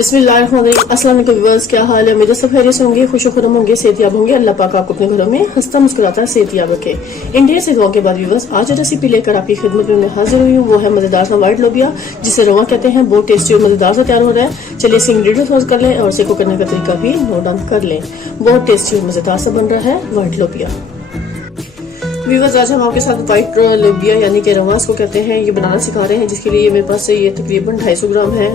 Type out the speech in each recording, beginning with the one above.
बिस्मिल्लाहिर्रहमानिर्रहीम। अस्सलाम वालेकुम व्यूअर्स, क्या हाल है? उम्मीद है सब खैरियत से होंगे, खुशो-खुर्रम होंगे, सेहतियाब होंगे। अल्लाह पाक आपको अपने घरों में हंसता मुस्कुराता सेहतियाब रखे। इंडिया से दुआ के बाद व्यूअर्स, आज रेसिपी लेकर आपकी खिदमत में मैं हाजिर हुई हूँ। वो है मजेदार सा व्हाइट लोबिया, जिसे रवा कहते हैं। बहुत टेस्टी और मजेदार सा तैयार हो रहा है। चलिए इसके इंग्रेडिएंट्स नोट कर लें और इसे कुक करने का तरीका भी नोट डाउन कर लें। बहुत टेस्टी और मजेदार सा बन रहा है व्हाइट लोबिया। व्यूअर्स, आज हम आपके साथ व्हाइट लोबिया यानी कि रवा को कहते हैं, ये बनाना सिखा रहे हैं। जिसके लिए मेरे पास ये तकरीबन 250 ग्राम है।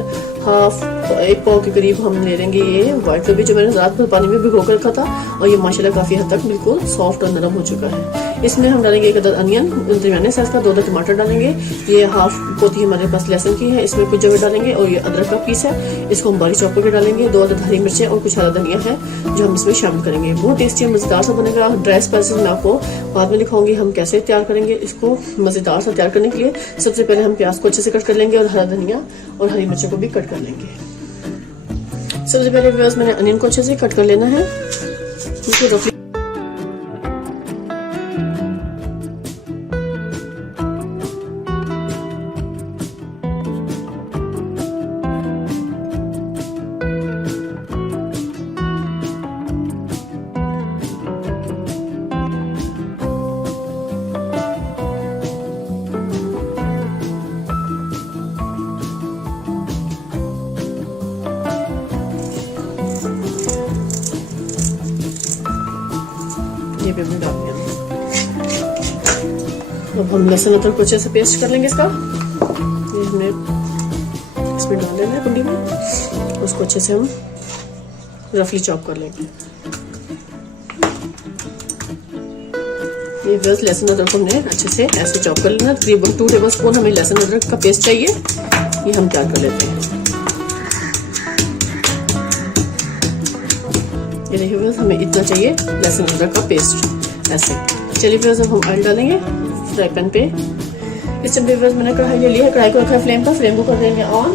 हाफ एक पाव के करीब हम ले लेंगे ये व्हाइट लोबिया, जो मैंने रात भर पानी में भिगो कर रखा था। और ये माशाल्लाह काफी हद तक बिल्कुल सॉफ्ट और नरम हो चुका है। इसमें हम डालेंगे 1 अदद अनियन दरमियाने साइज का, 2 अदद टमाटर डालेंगे। ये हाफ पोती हमारे पास लहसुन की है, इसमें कुछ जवे डालेंगे। और ये अदरक का पीस है, इसको हम बारीक चॉप करके डालेंगे। 2 अदद हरी मिर्चें और कुछ हरा धनिया है जो हम इसमें शामिल करेंगे। बहुत टेस्टी और मजेदार सा बनेगा। ड्राई स्पाइसेस मैं आपको बाद में दिखाऊंगी हम कैसे तैयार करेंगे। इसको मजेदार सा तैयार करने के लिए सबसे पहले हम प्याज को अच्छे से कट कर लेंगे और हरा धनिया और हरी मिर्चों को भी कट कर लेंगे। सबसे पहले व्यूअर्स मैंने अनियन को अच्छे से कट कर लेना है। ये भी हमने डाल दिया। अब हम लहसुन अदरक को अच्छे से पेस्ट कर लेंगे इसका। ये हमने इसमें डाल देना है कुंडी में। उसको अच्छे से हम रफली चॉप कर लेंगे। ये बस लहसुन अदरक को हमने अच्छे से ऐसे चॉप कर लेना। तकरीबन 2 टेबल स्पून हमें लहसुन अदरक का पेस्ट चाहिए। ये हम तैयार कर लेते हैं। ये देखिए बस हमें इतना चाहिए लहसुन अदरक का पेस्ट ऐसे। चलिए फिर अब हम ऑयल डालेंगे फ्राई पैन पे। इस टाइम पे मैंने कढ़ाई ले लिया है, कढ़ाई को रखा है फ्लेम पर। फ्लेम को कर देंगे ऑन।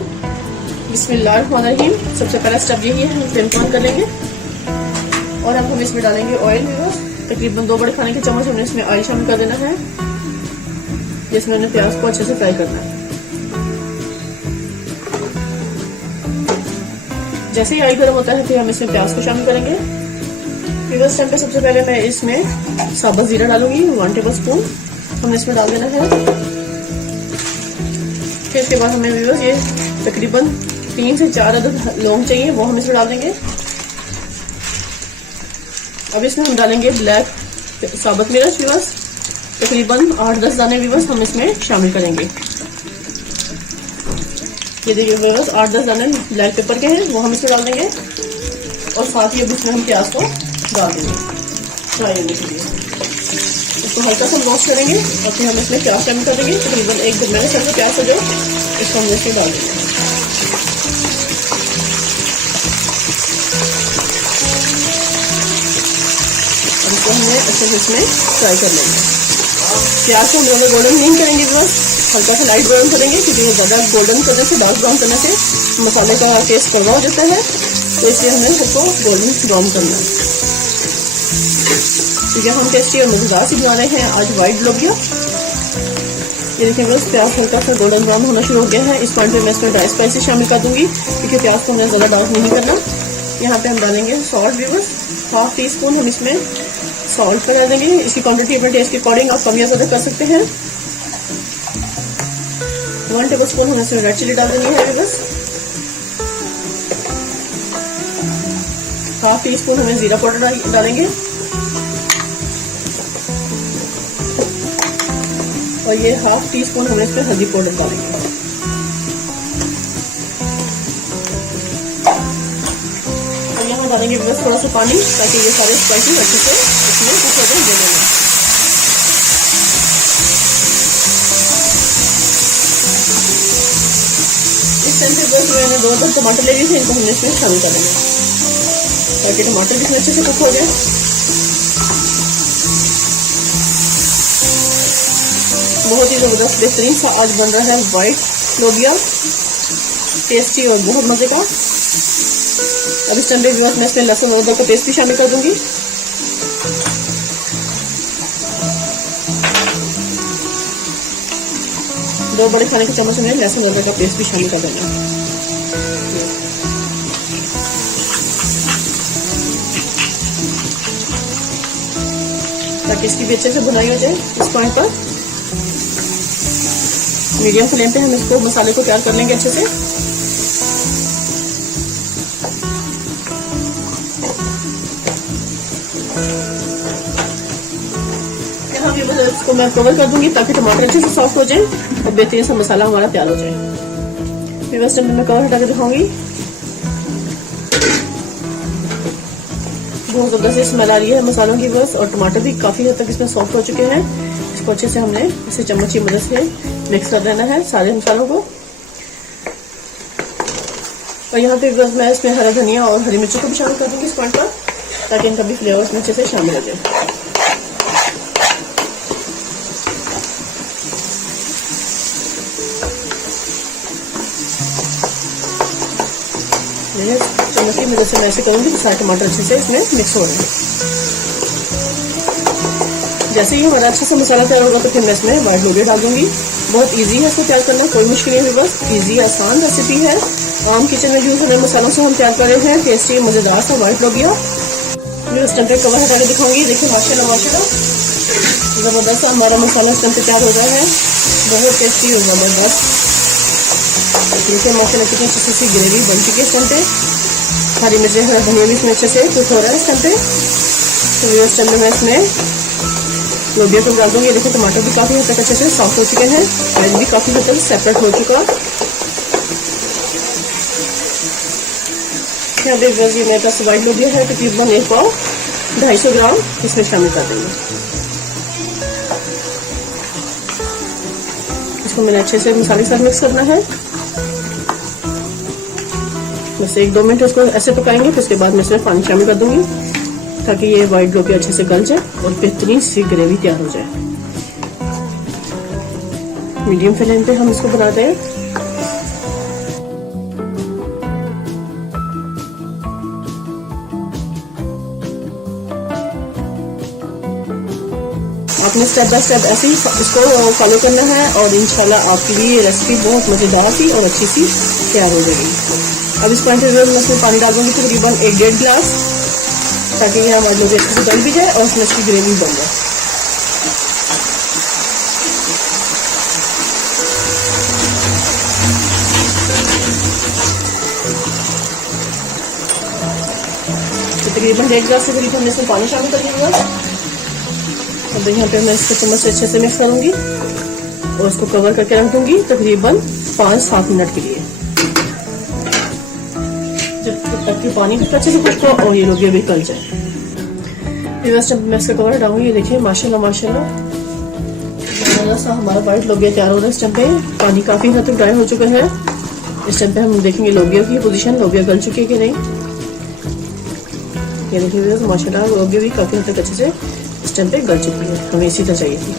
बिस्मिल्लाहिर्रहमानिर्रहीम। सबसे पहला स्टेप यही है, हम फ्लेम को ऑन कर लेंगे। और अब हम इसमें डालेंगे ऑयल। तकरीबन 2 बड़े खाने के चम्मच हमने इसमें ऑयल शामिल कर देना है, जिसमें हमने प्याज को अच्छे से फ्राई करना है। जैसे ही ऑयल गर्म होता है फिर हम इसमें प्याज को शामिल करेंगे। इस टाइम पे सबसे पहले मैं इसमें साबुत जीरा डालूंगी 1 टेबल स्पून हमने इसमें डाल देना है। फिर इसके बाद हमें व्यूअर्स ये तकरीबन 3 से 4 अदद लौंग चाहिए, वो हम इसमें डाल देंगे। अब इसमें हम डालेंगे ब्लैक साबुत मिर्च व्यूअर्स, तकरीबन 8-10 दाने व्यूअर्स हम इसमें शामिल करेंगे। ये देखिए व्यूअर्स 8-10 दाने ब्लैक पेपर के हैं, वो हम इसमें डाल देंगे। और साथ ही अब इसमें हम प्याज को डाल देंगे फ्राई होने के लिए। इसको हल्का सा रोस्ट करेंगे और फिर हम इसमें प्याज शामिल कर देंगे। तकरीबन 1 दरमियाने साइज का प्याज हो जाए, इसको हम इसमें डाल देंगे। अब इसको हमने अच्छे से इसमें फ्राई कर लेंगे। प्याज को हम ज़्यादा गोल्डन नहीं करेंगे बस हल्का सा लाइट ब्राउन करेंगे, क्योंकि ये ज़्यादा गोल्डन करने से, डार्क ब्राउन करने से मसाले का टेस्ट कड़वा हो जाता है। तो इसलिए हमें सबको गोल्डन ब्राउन करना है। ठीक है, हम टेस्टी और मजेदार सी बना रहे हैं आज व्हाइट लोबिया। ये देखिए बस प्याज हल्का सा गोल्डन ब्राउन होना शुरू हो गया है। इस पॉइंट पे मैं इसमें ड्राई स्पाइसेस शामिल कर दूंगी, क्योंकि प्याज को हमें ज़्यादा डार्क नहीं करना। यहाँ पे हम डालेंगे सॉल्ट व्यूअर्स, 1/2 टीस्पून हम इसमें सॉल्ट का डाल देंगे। इसकी क्वांटिटी अपने टेस्ट के अकॉर्डिंग आप कम या ज़्यादा कर सकते हैं। 1 टेबल स्पून हम इसमें रेड चिली डाल देंगे है बस। 1/2 टीस्पून हमें जीरा पाउडर डालेंगे। और ये 1/2 टीस्पून हमें इसमें हल्दी पाउडर डालेंगे। और यहाँ डालेंगे बस थोड़ा सा पानी, ताकि ये सारे स्पाइसेस अच्छे से इसमें कुक हो जाए जले में। इस टाइम पे बस मैंने 2 अदद टमाटर ले लिए थे, इनको हमने इसमें शामिल कर देंगे ताकि टमाटर भी अच्छे से कुक हो जाए। बहुत ही ज़बरदस्त बेहतरीन सा आज बन रहा है व्हाइट लोबिया, टेस्टी और बहुत मज़े का। अब इस टाइम पे भी मैं इसमें लहसुन अदरक का पेस्ट भी शामिल कर दूंगी। 2 बड़े खाने के चम्मच में लहसुन अदरक का पेस्ट भी शामिल कर देना। ताकि इसकी भी अच्छे से बुनाई हो जाए। इस पॉइंट पर मीडियम फ्लेम पे हम इसको मसाले को तैयार कर लेंगे अच्छे से। यहाँ भी बस इसको मैं कवर कर दूंगी ताकि टमाटर अच्छे से सॉफ्ट हो जाए और बेहतरीन सा मसाला हमारा तैयार हो जाए। बस मैं कवर हटा के दिखाऊंगी। बहुत ज़बरदस्त स्मेल आ रही है मसालों की बस, और टमाटर भी काफ़ी हद तक इसमें सॉफ्ट हो चुके हैं। इसको अच्छे से हमने इसे चम्मच की मदद से मिक्स कर देना है सारे मसालों को। और यहाँ पे बस मैं इसमें हरा धनिया और हरी मिर्ची को भी शामिल कर दूंगी इस पॉइंट पर, ताकि इनका भी फ्लेवर इसमें अच्छे से शामिल हो जाए। चम्मच की मदद से मैं ऐसे करूँगी कि सारे टमाटर अच्छे से इसमें मिक्स हो रहे हैं। जैसे ही हमारा अच्छा सा मसाला तैयार होगा तो फिर मैं इसमें वाइट लोबिया डाल दूंगी। बहुत इजी है इसको तैयार करना, कोई मुश्किल नहीं है, बस इजी आसान रेसिपी है। आम किचन में यूज होने मसालों से हम तैयार कर रहे हैं टेस्टी मजेदार सा वाइट लोबिया। मैं इस टाइम पे कवर हटा के दिखाऊंगी। देखिए माशाल्लाह माशाल्लाह जबरदस्त हमारा मसाला इस टाइम पे तैयार हो गया है, बहुत टेस्टी और जबरदस्त। देखिए माशाल्लाह कितनी अच्छी सी ग्रेवी बन चुकी है इस टाइम पे। हरी मिर्ची हरा धनिया भी इसमें अच्छे से कुक हो रहा है इस टाइम पे। तो इस टाइम में मैं इसमें लोबिया को डाल दूंगी। देखिए टमाटर भी काफी हद तक अच्छे से सॉफ्ट हो चुके हैं, ऑयल भी काफी हद तक सेपरेट हो चुका। यहाँ पे बस ये मेरे पास वाइट लोबिया है तकरीबन 1 पाव 250 ग्राम इसमें शामिल कर देंगे। इसको मैंने अच्छे से मसाले के साथ मिक्स करना है। बस 1-2 मिनट इसको ऐसे पकाएंगे, फिर उसके बाद मैं इसमें पानी शामिल कर दूंगी ताकि ये वाइट लोबिया अच्छे से गल जाए और बेहतरीन सी ग्रेवी तैयार हो जाए। मीडियम फ्लेम पे हम इसको बनाते हैं। आपने स्टेप बाय स्टेप ऐसे ही इसको फॉलो करना है और इंशाल्लाह आपकी भी ये रेसिपी बहुत मजेदार सी और अच्छी सी तैयार हो जाएगी। अब इस पॉइंट पे मैं इसमें पानी डाल दूंगी तकरीबन 1-1.5 गिलास, ताकि ये हमारे लोग अच्छे से गल भी जाए और उसमें इसकी ग्रेवी बन जाए। तो तकरीबन 1 गिलास से करीब हमने इसमें पानी शामिल कर दिया। अब यहाँ पे मैं इसको चम्मच से अच्छे से मिक्स करूंगी और इसको कवर करके रख दूंगी तकरीबन 5-7 मिनट के लिए, जब तक कि पानी भी अच्छे से खुश्क हो और ये लोबिया भी गल जाए। मैं इसका कवर हटाऊंगी। ये देखिए माशाल्लाह माशाल्लाह सा हमारा वाइट लोबिया तैयार हो रहा है। इस टाइम पे पानी काफी हद तक ड्राई हो चुका है। इस टाइम पे हम देखेंगे लोबिया की पोजीशन, लोबिया गल चुकी है कि नहीं। ये देखिए माशाल्लाह लोबिया भी काफी हद तक अच्छे से इस टाइम पे गल चुकी है, हमें इसी तरह चाहिए थी।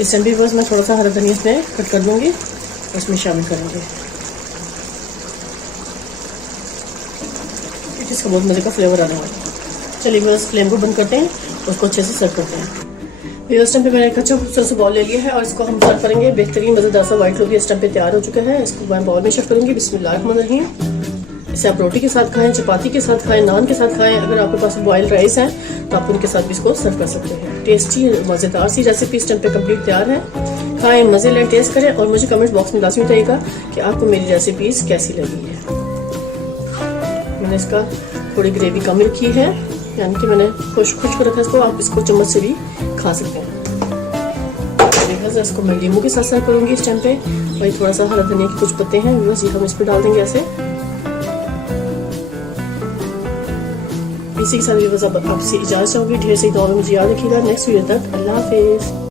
इस टाइम भी बस मैं थोड़ा सा हरा धनिया इसमें कट कर दूंगी, उसमें शामिल करेंगे। इसका बहुत मजे का फ्लेवर आने वाला है। चलिए बस फ्लेम को बंद करते हैं, उसको अच्छे से सर्व करते हैं। इस टाइम पे मैंने एक अच्छा खूबसूरत सा बॉल ले लिया है और इसको हम सर्व करेंगे। बेहतरीन मजेदार सा वाइट लोबिया इस टाइम पे तैयार हो चुका है। इसको मैं बॉल में शिफ्ट करूंगी। बिस्मिल्लाहिर्रहमानिर्रहीम। इसे आप रोटी के साथ खाएं, चपाती के साथ खाएं, नान के साथ खाएं। अगर आपके पास बॉइल्ड राइस है तो आप उनके साथ भी इसको सर्व कर सकते हैं। टेस्टी मजेदार सी रेसिपी इस टाइम पे कंप्लीट तैयार है। खाएं, मजे लें, टेस्ट करें और मुझे कमेंट बॉक्स में लाजमी बताइएगा कि आपको मेरी रेसिपीज कैसी लगी है। मैंने इसका थोड़ी ग्रेवी कम रखी है, यानी कि मैंने खुश्क रखा इसको। आप इसको चम्मच से भी खा सकते हैं। इसको मैं लींबू के साथ सर्व करूंगी इस टाइम पे। वही थोड़ा सा हरा धनिया के कुछ पत्ते हैं, बस ये हम इस पे डाल देंगे ऐसे। इसी के साथ आपसे इजाजत चाहूंगी। ढेर सारी दुआ में मुझे याद रखिएगा। नेक्स्ट वीडियो तक अल्लाह हाफिज।